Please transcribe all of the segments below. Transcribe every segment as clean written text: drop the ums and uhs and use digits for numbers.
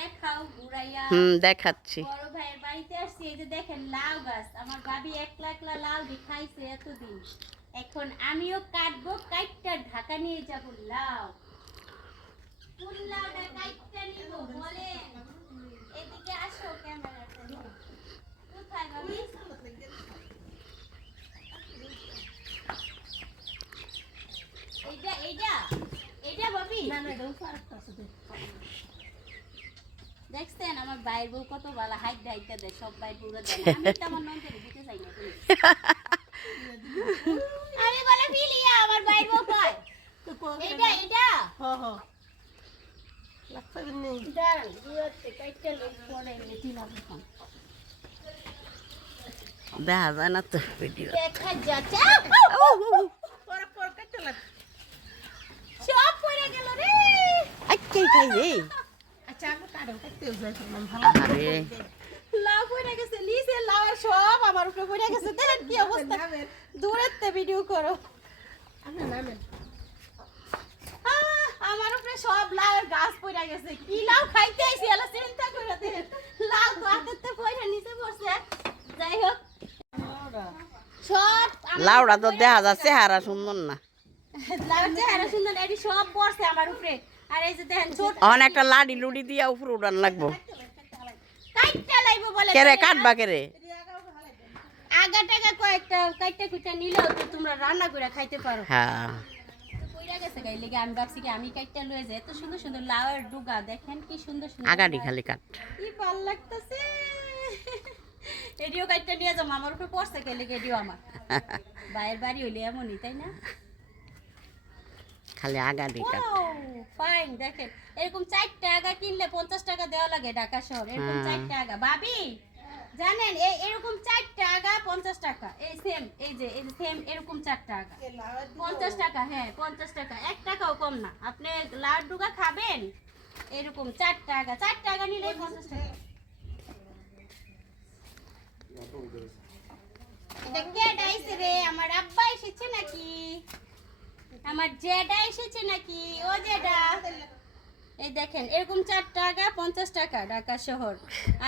দেখাও ঘুরাইয়া। দেখাচ্ছি। বড় ভাইয়ের বাড়িতে আসছি, এই যে দেখেন লাউ গাছ। আমার ভাবি একলা একলা লাউ খাইছে এতদিন, এখন আমিও কাটবো, কাইটটা ঢাকা নিয়ে যাব লাউ। কোন লাউটা কাইটটা নিব বলেন? এদিকে আসো, ক্যামেরাটা নিয়ে। কোথায় ভাবি? এইটা এইটা এইটা ভাবি? না না, এটা ফারাক্তা আছে। দেখছেন আমার ভাইয়ের বউ কত ভালো, হাইট হাইটটা দেয়, সব ভাই পুরো দেয় না। আমি তো আমার নন্দের দিতে চাই না। আমি বলে ফিলিয়া, আমার ভাইয়ের বউ কয় এইটা এইটা লাগতে নেই। দাঁড়ান, দুয়াতে কাইটটা লোক পড়ে মেথি লাগবে। দেখা যায় না তো ভিডিও। দেখা যাচ্ছে পর পর কাইটটা লাগ সব পড়ে গেল রে। আচ্ছা খাই রে। আচ্ছা আমি কাটো কাটতেও যাই না ভালো। আরে লাউ পড়ে গেছে নিচে, লাউয়ের সব আমার উপরে পড়ে গেছে। দেখেন কি অবস্থা, দূরেতে ভিডিও করো। আপনি নামেন। আমার উপরে সব লাউয়ের গাছ পড়ে গেছে। কি লাউ খাইতে আইছি এলা চিন্তা করে দেখেন, লাউ তো হাতেতে পড়ে নিচে পড়ছে। যাই হোক সব লাউড়া তো দেখা যাচ্ছে চেহারা সুন্দর না। লাউয়ের চেহারা সুন্দর, এটি সব পড়ছে আমার উপরে। আর এই যে দেখেন ছোট অন একটা লাডি লুডি দিয়া উপরে উড়ান লাগবো। কাইটটা লাইবো বলে কেরে কাটবা কেরে? আগা টাকা কয়েকটা কাইটটা কুইটা নিলেও তো তোমরা রান্না করে খাইতে পারো। হ্যাঁ কইরা গেছে গাই লেগে আমি ভাবছি কি আমি কাইটটা লয়ে যাই। এত সুন্দর সুন্দর লাউয়ের ডুগা দেখেন, কি সুন্দর সুন্দর আগাডি খালি কাট। কি ভাল লাগতেছে। এডিও কাইটটা নিয়ে যাও, আমার উপরে পড়ছে কে লেগে এডিও আমার ভাইয়ের বাড়ি হইলে এমনই, তাই না? খালি আগাডি কাট। ফাইন। দেখেন এরকম 4টা আগা কিনলে 50 টাকা দেওয়া লাগে ঢাকা শহর। এরকম 4টা আগা ভাবি জানেন, এরকম 4টা আগা 50 টাকা। এই সেম, এই যে সেম এরকম 4টা আগা 50 টাকা। হ্যাঁ 50 টাকা, 1 টাকাও কম না। আপনি লাড্ডুগা খাবেন এরকম 4টা আগা, 4টা আগা নিলে 50 টাকা। এটা কে ডাইছে রে? আমার আব্বা এসেছে নাকি? আমার জেডা এসেছে নাকি? ও জেডা, এই দেখেন এরকম 4টা আগা 50 টাকা ঢাকা শহর।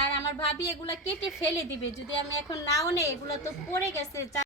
আর আমার ভাবি এগুলা কেটে ফেলে দিবে যদি আমি এখন নাও নেই, এগুলা তো পড়ে গেছে।